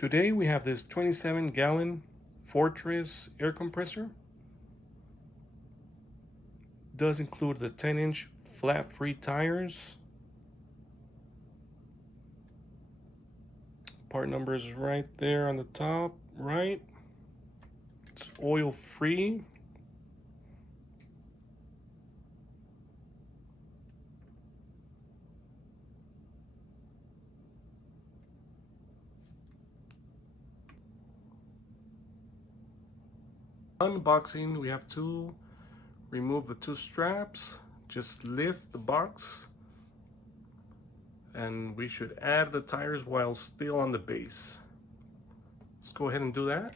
Today we have this 27-gallon Fortress air compressor. Does include the 10-inch flat free tires. Part number is right there on the top right. It's oil free. Unboxing, we have to remove the two straps, just lift the box, and we should add the tires while still on the base. Let's go ahead and do that.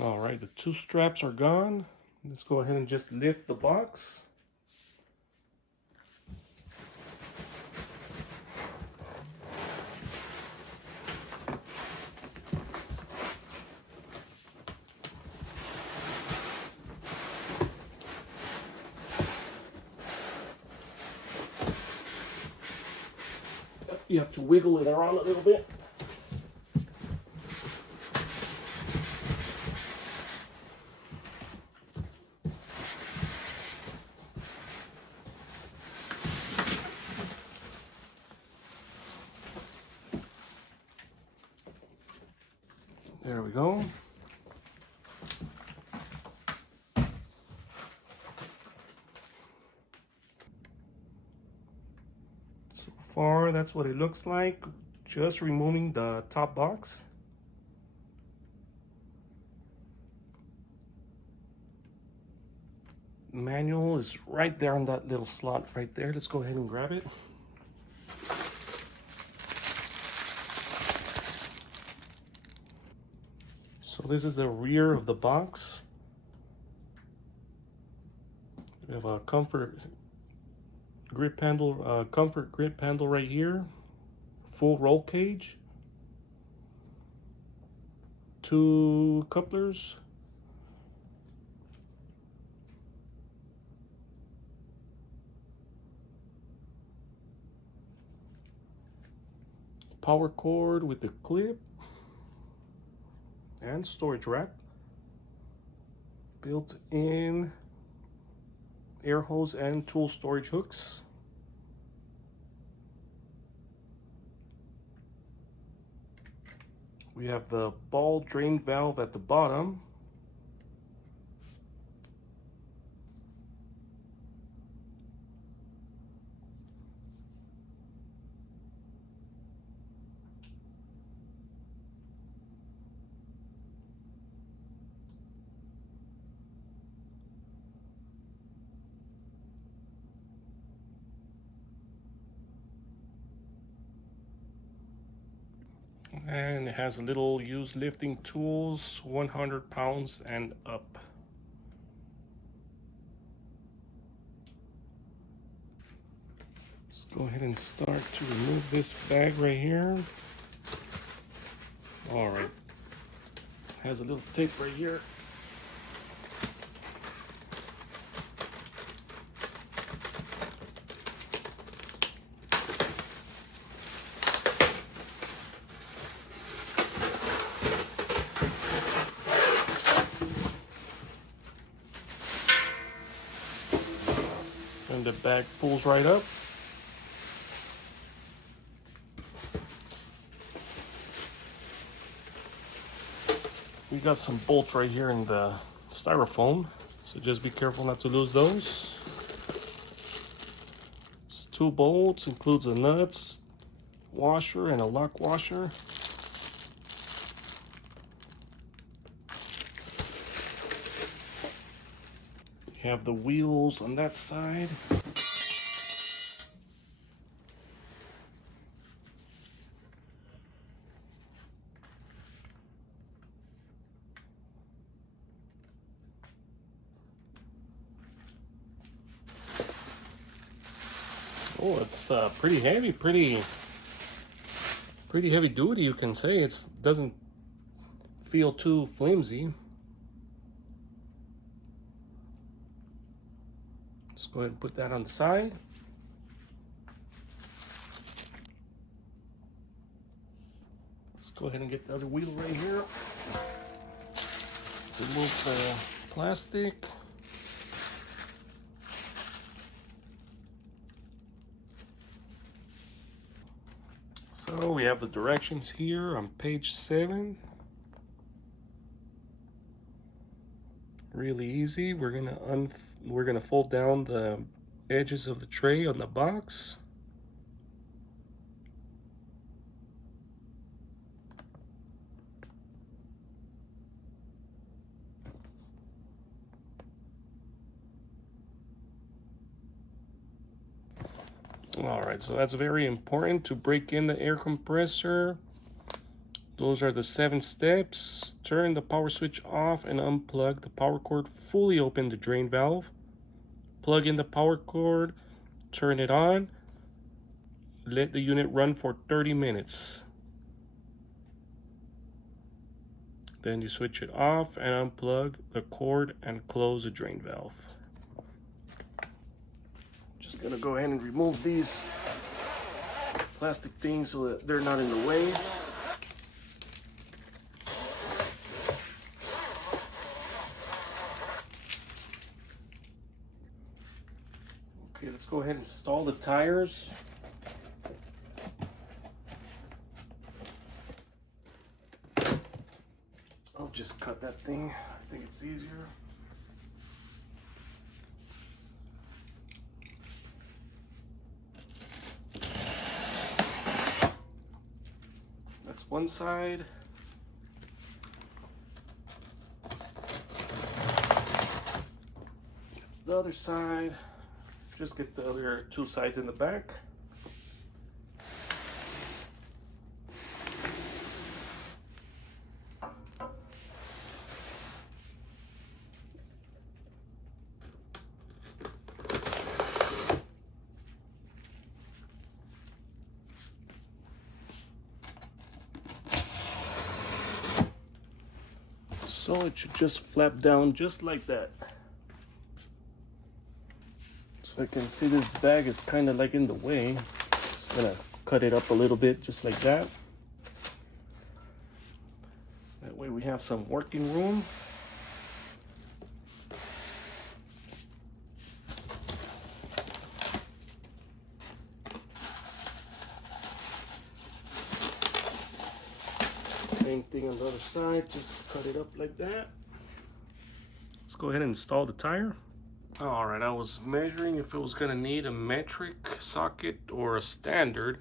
All right, the two straps are gone. Let's go ahead and just lift the box. You have to wiggle it around a little bit. There we go. So far, that's what it looks like. Just removing the top box. Manual is right there in that little slot right there. Let's go ahead and grab it. So this is the rear of the box. We have a comfort grip handle right here. Full roll cage. 2 couplers. Power cord with the clip. And storage rack. Built-in air hose and tool storage hooks. We have the ball drain valve at the bottom. And it has a little used lifting tools, 100 pounds and up. Let's go ahead and start to remove this bag right here. All right, has a little tape right here. And the bag pulls right up. We got some bolts right here in the styrofoam, so just be careful not to lose those. It's 2 bolts, includes a nuts, washer, and a lock washer. You have the wheels on that side. Oh, it's pretty heavy, pretty heavy duty, you can say. It doesn't feel too flimsy. Let's go ahead and put that on the side. Let's go ahead and get the other wheel right here. Remove the plastic. So we have the directions here on page 7. Really easy. We're gonna fold down the edges of the tray on the box. All right, so that's very important to break in the air compressor. Those are the 7 steps. Turn the power switch off and unplug the power cord. Fully open the drain valve. Plug in the power cord. Turn it on. Let the unit run for 30 minutes. Then you switch it off and unplug the cord and close the drain valve. Just gonna go ahead and remove these plastic things so that they're not in the way. Okay, let's go ahead and install the tires. I'll just cut that thing. I think it's easier. That's one side. That's the other side. Just get the other 2 sides in the back. So it should just flap down just like that. So I can see this bag is kind of like in the way. Just gonna cut it up a little bit just like that. That way we have some working room. Same thing on the other side, just cut it up like that. Let's go ahead and install the tire. All right, I was measuring if it was gonna need a metric socket or a standard,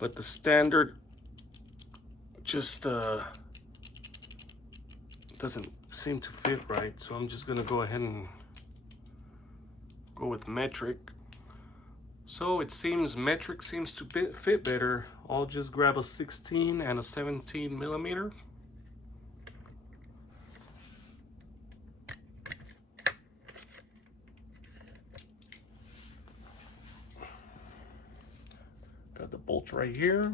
but the standard just doesn't seem to fit right. So I'm just gonna go ahead and go with metric. So it seems metric seems to fit better. I'll just grab a 16 and a 17 millimeter. Got the bolts right here.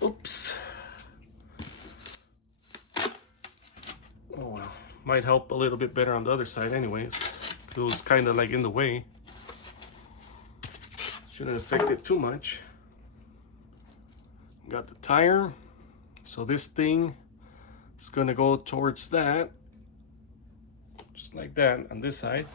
Oops. Oh well, might help a little bit better on the other side anyways. It was kind of like in the way. Shouldn't affect it too much. Got the tire. So this thing is gonna go towards that. Just like that on this side.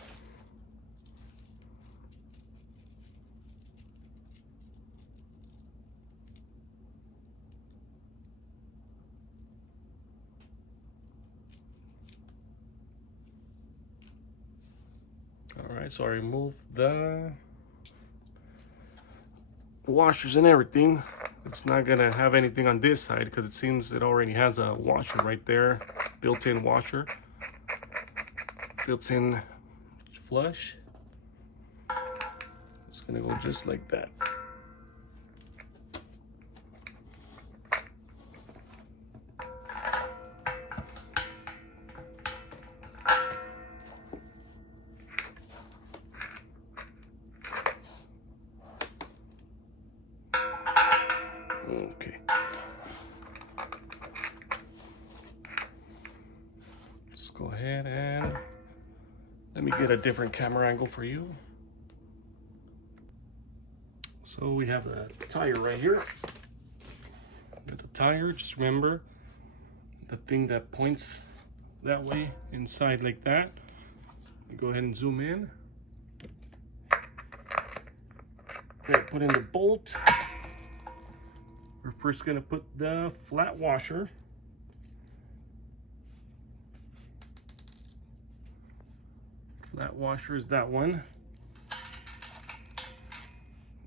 All right, so I removed the washers and everything. It's not gonna have anything on this side because it seems it already has a washer right there, built-in washer, built-in flush. It's gonna go just like that. ahead and let me get a different camera angle for you. So we have the tire right here. Got the tire, just remember the thing that points that way inside like that. Go ahead and zoom in. Okay, put in the bolt. We're first gonna put the flat washer. Flat washer is that one.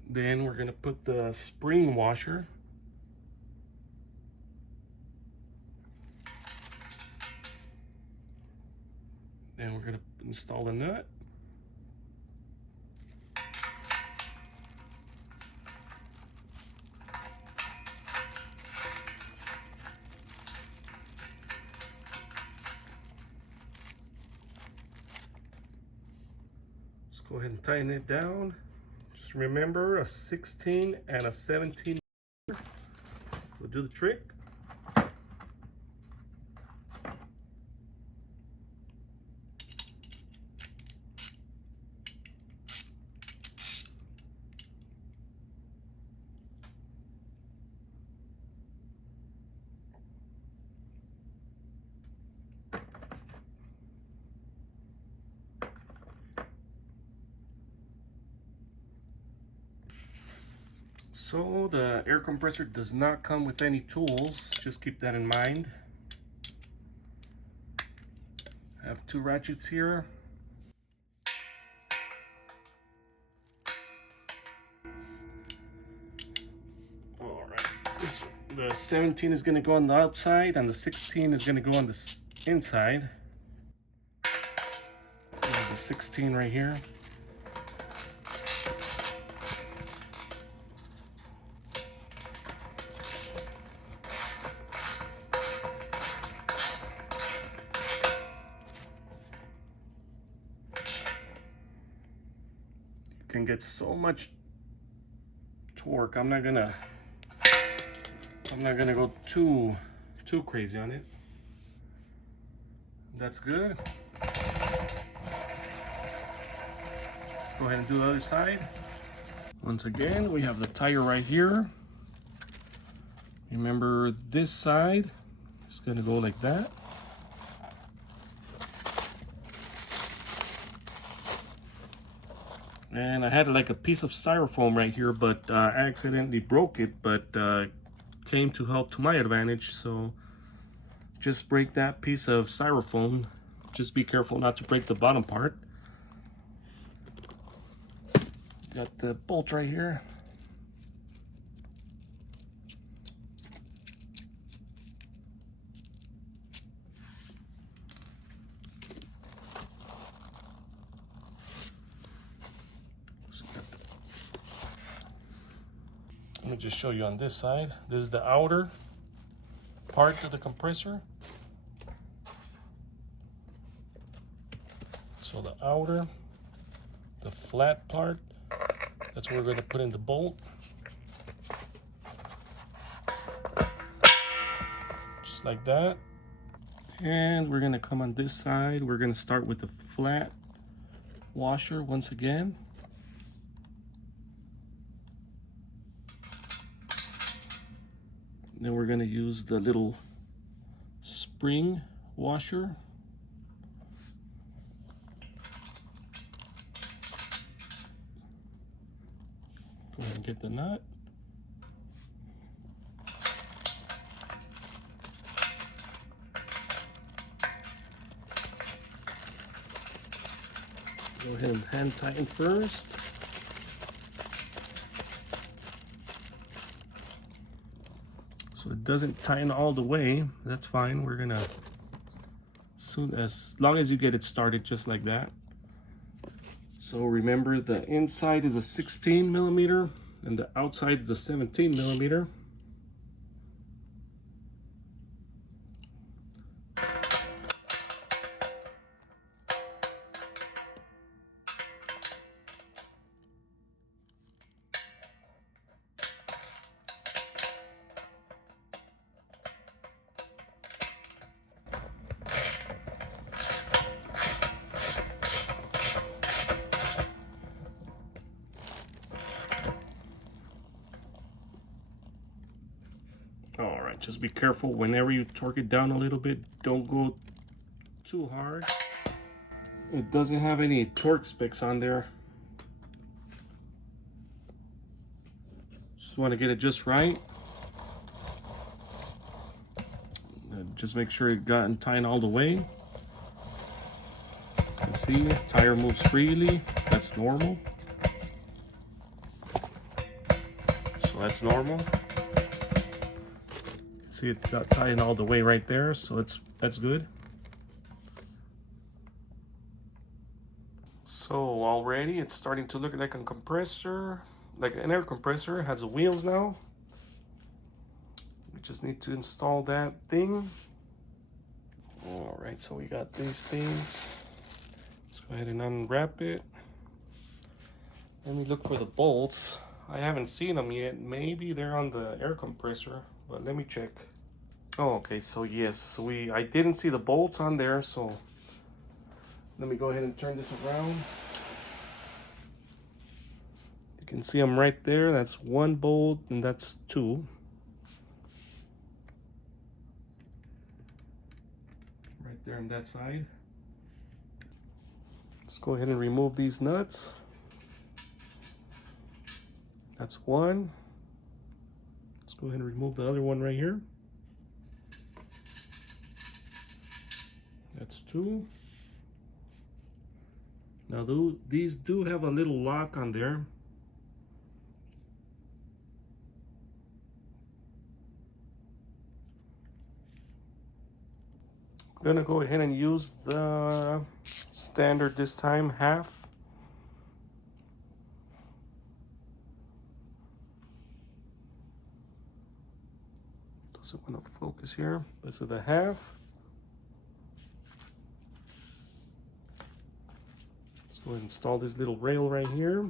Then we're gonna put the spring washer. Then we're gonna install the nut. Let's go ahead and tighten it down. Just remember a 16 and a 17 will do the trick. So the air compressor does not come with any tools, just keep that in mind. I have 2 ratchets here. Alright, the 17 is going to go on the outside and the 16 is going to go on the inside. There's the 16 right here. Can get so much torque. I'm not gonna go too crazy on it. That's good. Let's go ahead and do the other side. Once again, we have the tire right here. Remember, this side is gonna go like that. And I had like a piece of styrofoam right here, but I accidentally broke it, but came to help to my advantage. So just break that piece of styrofoam. Just be careful not to break the bottom part. Got the bolt right here. Let me just show you on this side. This is the outer part of the compressor. So the outer, the flat part, that's where we're going to put in the bolt. Just like that. And we're going to come on this side. We're going to start with the flat washer once again. Then we're going to use the little spring washer. Go ahead and get the nut. Go ahead and hand tighten first. So it doesn't tighten all the way. That's fine. We're gonna, as long as you get it started just like that. So remember, the inside is a 16 millimeter and the outside is a 17 millimeter. right, just be careful whenever you torque it down a little bit. Don't go too hard. It doesn't have any torque specs on there. Just want to get it just right. Just make sure it got tight all the way. You can see, tire moves freely. That's normal. So that's normal. You can see it got tight all the way right there, so that's good. So already it's starting to look like a compressor, like an air compressor. It has wheels now. We just need to install that thing. All right, so we got these things. Let's go ahead and unwrap it. Let me look for the bolts. I haven't seen them yet. Maybe they're on the air compressor, but let me check. Oh, okay, so yes, I didn't see the bolts on there, so let me go ahead and turn this around. You can see them right there. That's one bolt and that's two. Right there on that side. Let's go ahead and remove these nuts. That's one. Let's go ahead and remove the other one right here. That's two. Now these do have a little lock on there. I'm gonna go ahead and use the standard this time, half. Doesn't want to focus here. This is the half. Let's go ahead and install this little rail right here.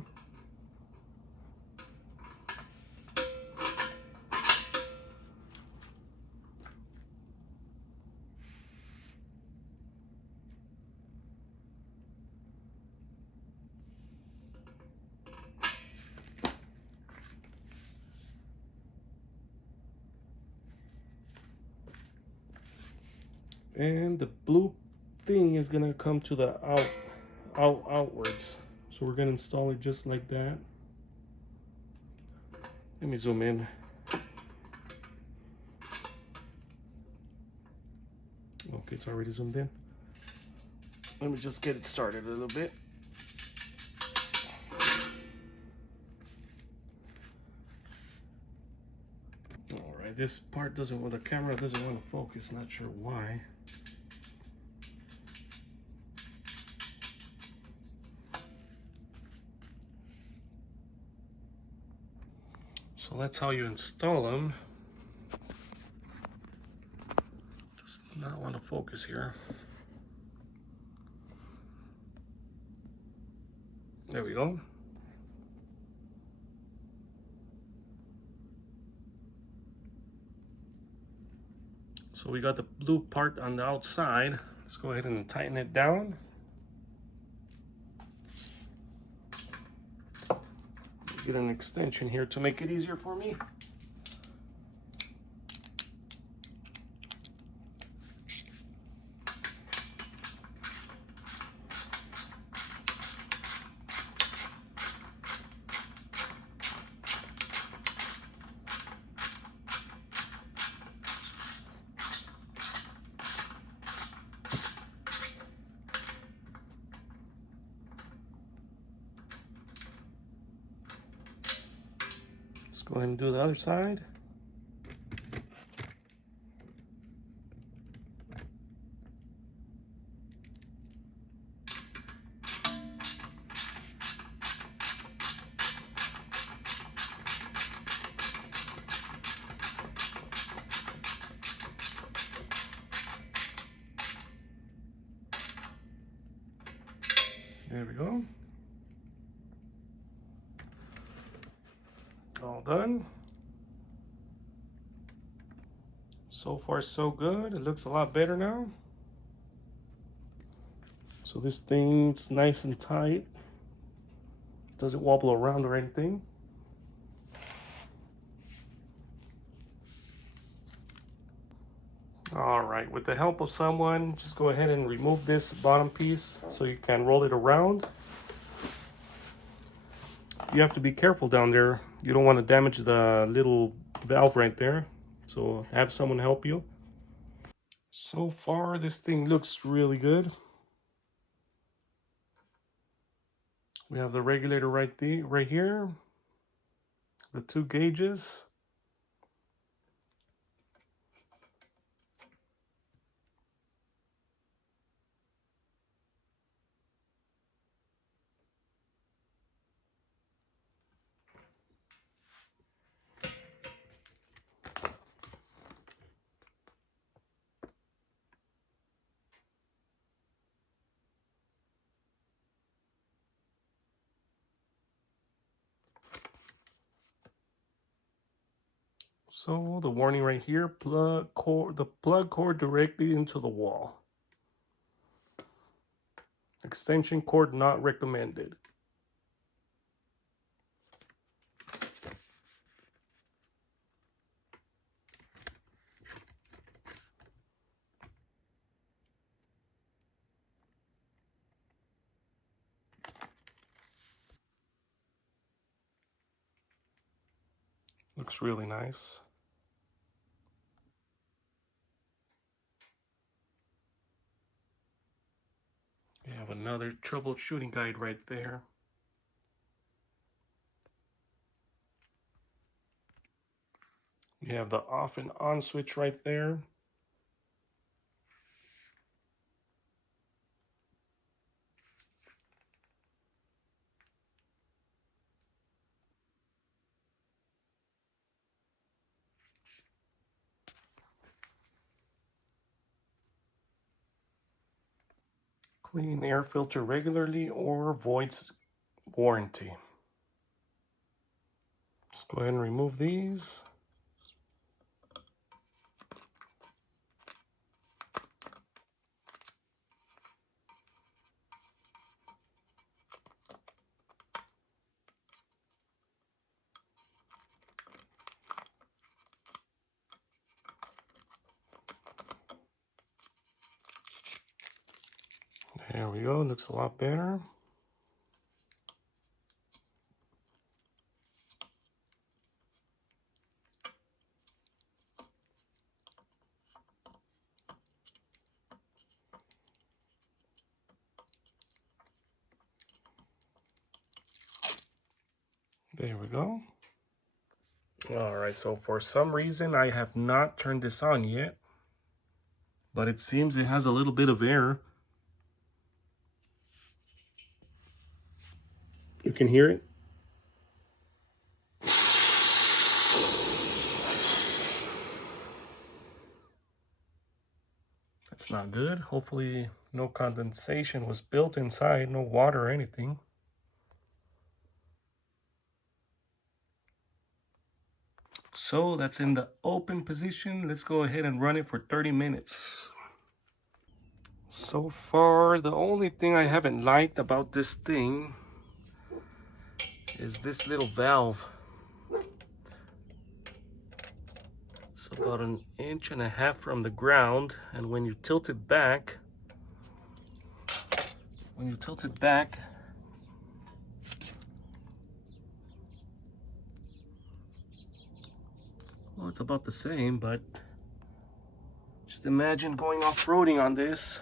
And the blue thing is gonna come to the outwards. So we're gonna install it just like that. Let me zoom in. Okay, it's already zoomed in. Let me just get it started a little bit. All right, this part doesn't, well, the camera doesn't want to focus, not sure why. So that's how you install them. Does not want to focus here. There we go. So we got the blue part on the outside. Let's go ahead and tighten it down. Get an extension here to make it easier for me. Let's go ahead and do the other side. There we go. All done. So far so good. It looks a lot better now. So this thing's nice and tight. Doesn't wobble around or anything. All right, with the help of someone, just go ahead and remove this bottom piece so you can roll it around. You have to be careful down there. You don't want to damage the little valve right there. So have someone help you. So far, this thing looks really good. We have the regulator right here, the 2 gauges. So the warning right here, the plug cord directly into the wall. Extension cord not recommended. Looks really nice. You have another troubleshooting guide right there. You have the off and on switch right there. Clean air filter regularly or voids warranty. Let's go ahead and remove these. There we go, looks a lot better. There we go. All right, so for some reason I have not turned this on yet, but it seems it has a little bit of air. You can hear it. That's not good. Hopefully no condensation was built inside, no water or anything. So that's in the open position. Let's go ahead and run it for 30 minutes. So far, the only thing I haven't liked about this thing is this little valve. It's about 1.5 inches from the ground, and when you tilt it back, well, it's about the same, but just imagine going off-roading on this.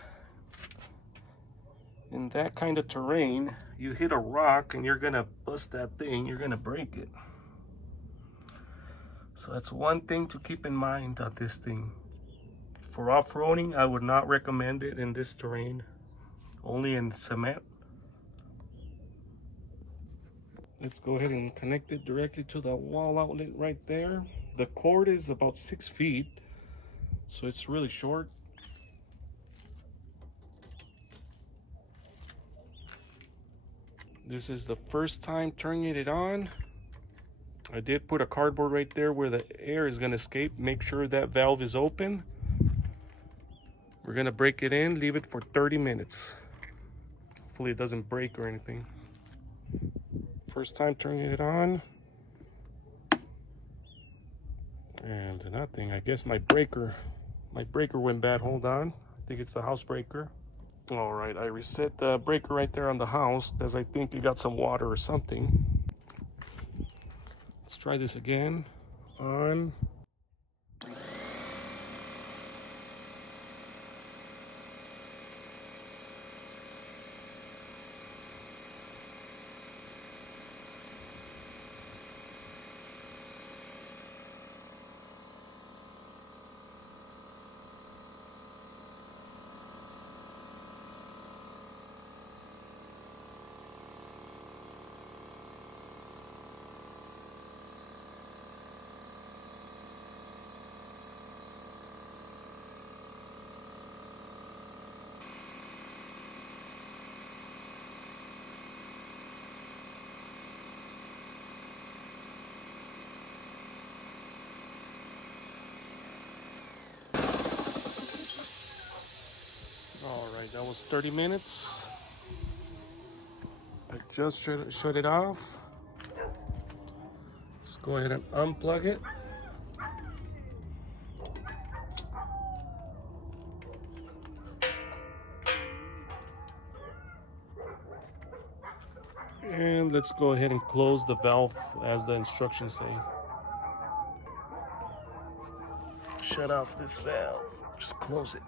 In that kind of terrain, you hit a rock and you're gonna bust that thing, you're gonna break it. So that's one thing to keep in mind on this thing. For off-roading, I would not recommend it in this terrain, only in cement. Let's go ahead and connect it directly to the wall outlet right there. The cord is about 6 feet, so it's really short. This is the first time turning it on. I did put a cardboard right there where the air is gonna escape. Make sure that valve is open. We're gonna break it in, leave it for 30 minutes. Hopefully it doesn't break or anything. First time turning it on. And nothing, I guess my breaker My breaker went bad. Hold on. I think it's the house breaker. All right, I reset the breaker right there on the house because I think it got some water or something. Let's try this again. On. All right, that was 30 minutes. I just shut it off. Let's go ahead and unplug it. And let's go ahead and close the valve as the instructions say. Shut off this valve. Just close it.